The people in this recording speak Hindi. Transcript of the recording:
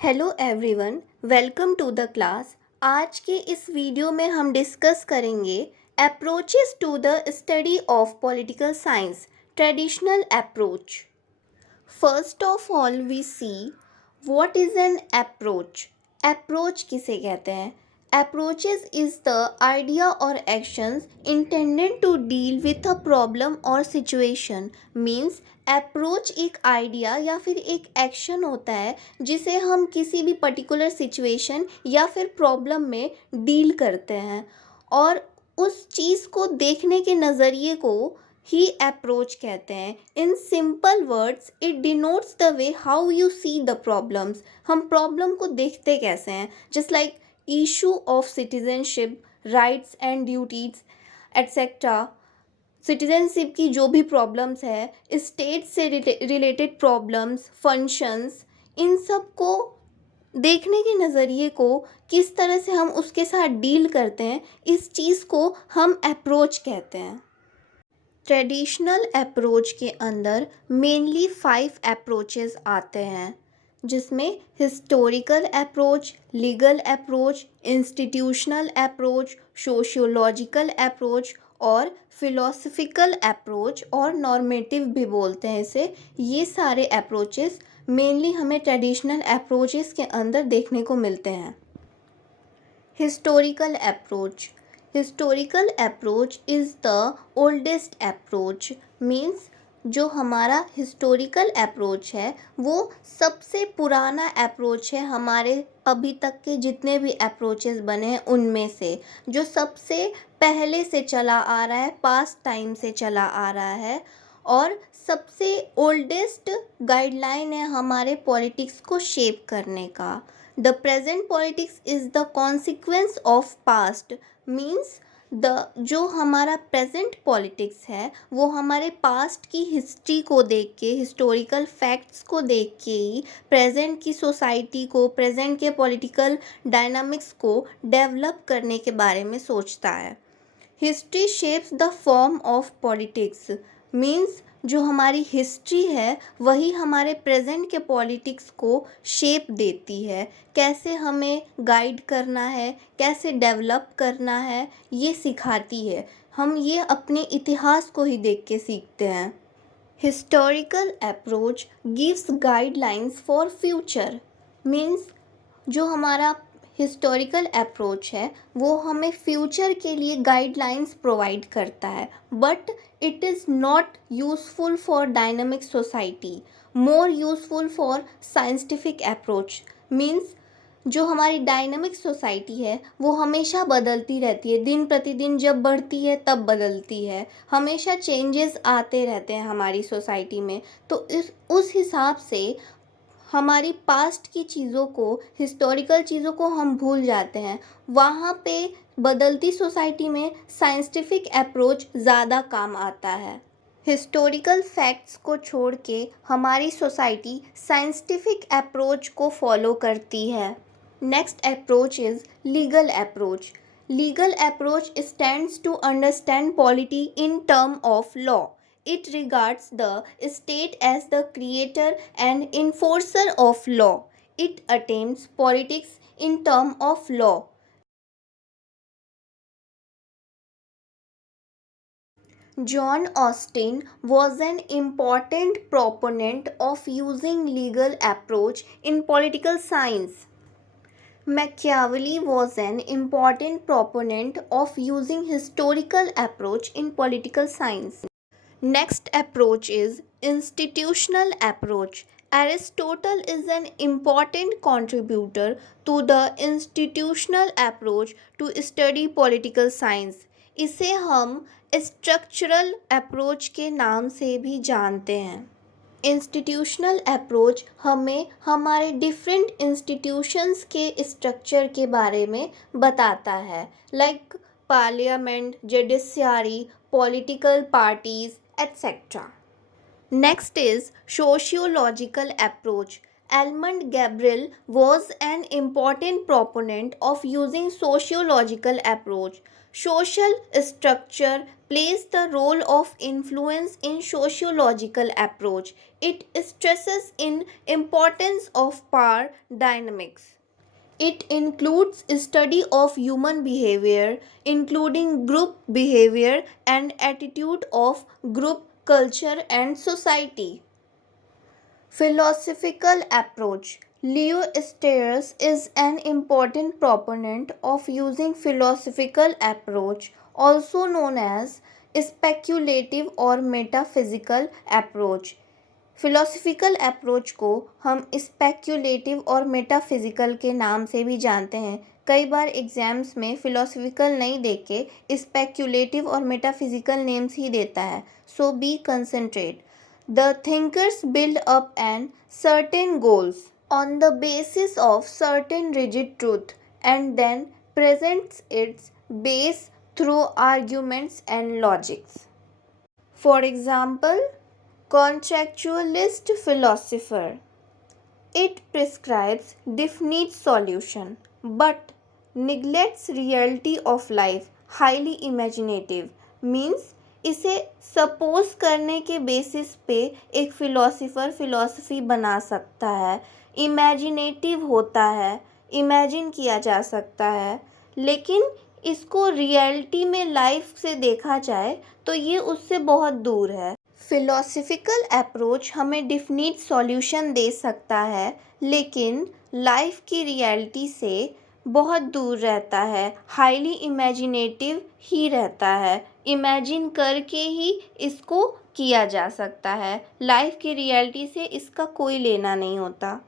Hello everyone, welcome to the class. आज के इस वीडियो में हम डिस्कस करेंगे approaches to the study of political science, traditional approach. First of all we see what is an approach. Approach किसे कहते हैं? अप्रोचेस इज़ द आइडिया और actions intended to deal with a problem और सिचुएशन। मीन्स अप्रोच एक आइडिया या फिर एक एक्शन होता है जिसे हम किसी भी पर्टिकुलर सिचुएशन या फिर प्रॉब्लम में डील करते हैं, और उस चीज़ को देखने के नज़रिए को ही अप्रोच कहते हैं। In simple words it denotes the way how you see the problems. हम प्रॉब्लम को देखते कैसे हैं, just like issue of citizenship, rights and duties etcetera. Citizenship की जो भी प्रॉब्लम्स है, स्टेट से रिलेटेड प्रॉब्लम्स, फंक्शंस, इन सब को देखने के नज़रिए को किस तरह से हम उसके साथ डील करते हैं, इस चीज़ को हम अप्रोच कहते हैं। ट्रेडिशनल अप्रोच के अंदर मेनली 5 अप्रोचेस आते हैं, जिसमें historical approach, legal approach, institutional approach, sociological approach और फिलोसफिकल अप्रोच, और नॉर्मेटिव भी बोलते हैं इसे। ये सारे अप्रोचेस मेनली हमें ट्रेडिशनल अप्रोचेस के अंदर देखने को मिलते हैं। Historical approach. Historical approach is the oldest approach. Means जो हमारा हिस्टोरिकल अप्रोच है वो सबसे पुराना अप्रोच है हमारे अभी तक के जितने भी अप्रोचेस बने हैं उनमें से। जो सबसे पहले से चला आ रहा है, पास्ट टाइम से चला आ रहा है, और सबसे ओल्डेस्ट गाइडलाइन है हमारे पॉलिटिक्स को शेप करने का। The present politics is the consequence of past. Means जो हमारा प्रेजेंट पॉलिटिक्स है वो हमारे पास्ट की हिस्ट्री को देख के, हिस्टोरिकल फैक्ट्स को देख के ही प्रेजेंट की सोसाइटी को, प्रेजेंट के पॉलिटिकल डायनामिक्स को डेवलप करने के बारे में सोचता है। History shapes the form of politics. Means जो हमारी हिस्ट्री है वही हमारे प्रेजेंट के पॉलिटिक्स को शेप देती है। कैसे हमें गाइड करना है, कैसे डेवलप करना है, ये सिखाती है। हम ये अपने इतिहास को ही देख के सीखते हैं। Historical approach gives guidelines for future. Means जो हमारा हिस्टोरिकल अप्रोच है वो हमें फ्यूचर के लिए गाइडलाइंस प्रोवाइड करता है, but it is not useful for dynamic society, more useful for scientific approach. Means जो हमारी डायनामिक सोसाइटी है वो हमेशा बदलती रहती है, दिन प्रतिदिन जब बढ़ती है तब बदलती है, हमेशा चेंजेस आते रहते हैं हमारी सोसाइटी में। तो उस हिसाब से हमारी पास्ट की चीज़ों को, हिस्टोरिकल चीज़ों को हम भूल जाते हैं। वहाँ पे बदलती सोसाइटी में साइंटिफिक अप्रोच ज़्यादा काम आता है। हिस्टोरिकल फैक्ट्स को छोड़ के हमारी सोसाइटी साइंटिफिक अप्रोच को फॉलो करती है। Next approach is legal approach. Legal approach stands to understand polity in term of law. It regards the state as the creator and enforcer of law. It attains politics in term of law. John Austin was an important proponent of using legal approach in political science. Machiavelli was an important proponent of using historical approach in political science. Next approach is institutional approach. Aristotle is an important contributor to the institutional approach to study political science. इसे हम स्ट्रक्चरल अप्रोच के नाम से भी जानते हैं। इंस्टीट्यूशनल अप्रोच हमें हमारे डिफरेंट इंस्टीट्यूशंस के स्ट्रक्चर के बारे में बताता है, like parliament, judiciary, political parties, etc. Next is sociological approach. Edmund Gabriel was an important proponent of using sociological approach. Social structure plays the role of influence in sociological approach. It stresses in importance of power dynamics. It includes study of human behavior, including group behavior and attitude of group culture and society. Philosophical approach. Leo Strauss is an important proponent of using philosophical approach, also known as speculative और metaphysical approach. फिलोसफिकल अप्रोच को हम स्पेक्यूलेटिव और मेटाफिजिकल के नाम से भी जानते हैं. कई बार एग्जाम्स में फिलोसफिकल नहीं देख के स्पेक्यूलेटिव और मेटाफिजिकल नेम्स ही देता है. So be concentrate. The thinkers build up an certain goals on the basis of certain rigid truth and then presents its base through arguments and logics. For example, contractualist philosopher. It prescribes definite solution but neglects reality of life. Highly imaginative means इसे सपोज करने के बेसिस पे एक फिलोसोफर फिलॉसफी बना सकता है. इमेजिनेटिव होता है, इमेजिन किया जा सकता है, लेकिन इसको रियलिटी में लाइफ से देखा जाए तो ये उससे बहुत दूर है. फिलोसफिकल अप्रोच हमें डिफिनिट सॉल्यूशन दे सकता है लेकिन लाइफ की रियलिटी से बहुत दूर रहता है. हाईली इमेजिनेटिव ही रहता है. इमेजिन करके ही इसको किया जा सकता है. लाइफ की रियलिटी से इसका कोई लेना नहीं होता.